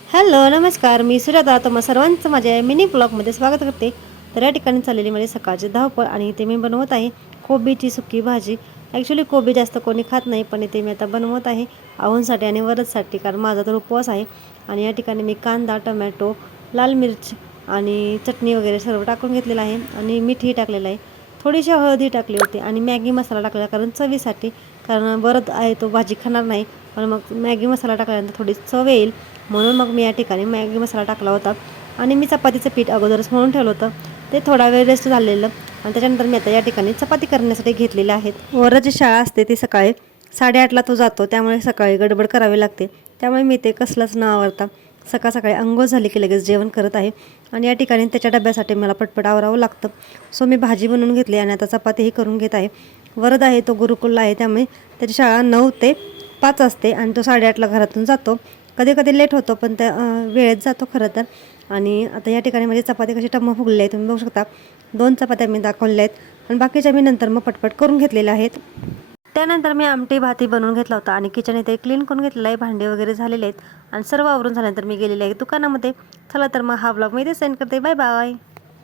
Hello नमस्कार, मी सुजाता. तुम्हा सर्वांचं माझ्या मिनी ब्लॉगमध्ये स्वागत करते. तर या ठिकाणी चाललेली माझी सकाळची धावपळ आणि इथे मी बनवत आहे कोबीची सुकी भाजी. ॲक्च्युली कोबी जास्त कोणी खात नाही, पण इथे मी आता बनवत आहे आऊंसाठी आणि वरदसाठी, कारण माझा तर उपवास आहे. आणि या ठिकाणी मी कांदा, टमॅटो, लाल मिर्च आणि चटणी वगैरे सर्व टाकून घेतलेलं आहे आणि मीठही टाकलेलं आहे. थोडीशी हळदी टाकली होती आणि मॅगी मसाला टाकलेला, कारण चवीसाठी. कारण वरद आहे तो भाजी खाणार नाही, पण मग मॅगी मसाला टाकल्यानंतर थोडी चव येईल म्हणून मग मी या ठिकाणी मॅगी मसाला टाकला होता. आणि मी चपातीचं पीठ अगोदरच म्हणून ठेवलं होतं, ते थोडा वेळ रेस्ट झालेलं. आणि त्याच्यानंतर मी आता या ठिकाणी चपाती करण्यासाठी घेतलेल्या आहेत. वरची शाळा असते ती सकाळी 8:30ला तो जातो, त्यामुळे सकाळी गडबड करावी लागते. त्यामुळे मी ते कसलंच न आवडता सकाळ सकाळी अंघोळ झाली की लगेच जेवण करत आहे. आणि या ठिकाणी त्याच्या डब्यासाठी मला पटपट आवरावं लागतं. सो मी भाजी बनवून घेतली आणि आता चपातीही करून घेत आहे. वरद आहे तो गुरुकुलला आहे, त्यामुळे त्याची शाळा 9 ते 5 असते आणि तो 8:30ला घरातून जातो. कधी कधी लेट होतो, पण त्या वेळेत जातो खरं तर. आणि आता या ठिकाणी माझी चपाती कशी टम्म फुगलेली आहे तुम्ही बघू शकता. 2 चपात्या मी दाखवलेल्या आहेत आणि बाकीच्या मी नंतर मग पटपट करून घेतलेल्या आहेत. त्यानंतर मी आमटी भाती बनवून घेतला होता आणि किचन इथे क्लीन करून घेतलेलं आहे. भांडे वगैरे झालेले आहेत आणि सर्व आवरून झाल्यानंतर मी गेलेले आहे दुकानामध्ये. चला तर मग हा व्लॉग मी इथे सेंड करते. Bye bye.